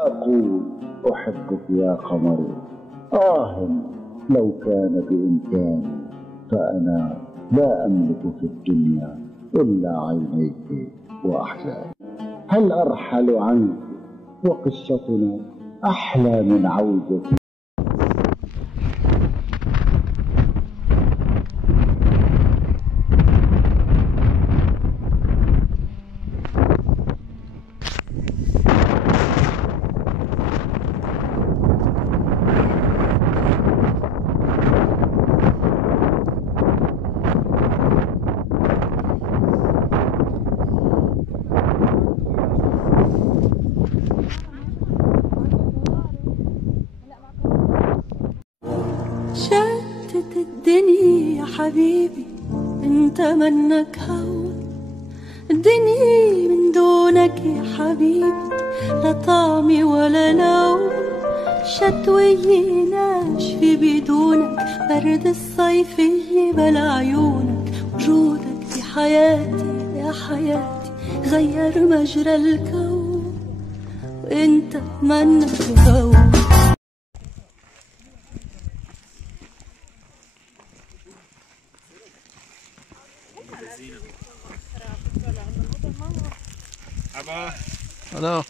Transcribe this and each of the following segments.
أقول أحبك يا قمري، لو كان بإمكاني، فأنا لا أملك في الدنيا إلا عينيك وأحزاني. هل أرحل عنك وقصتنا أحلى من عودتي؟ شتت الدنيا يا حبيبي، انت منك هوا الدنيا من دونك يا حبيبي، لا طعم ولا لون. شتوي ناشفي بدونك، برد الصيفية بلا عيونك. وجودك في حياتي يا حياتي غير مجرى الكون، وانت منك هوا. أنا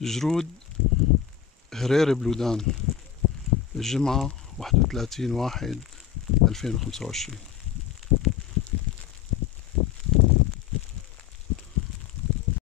جرود هريري بلودان، الجمعة 31/1/2025.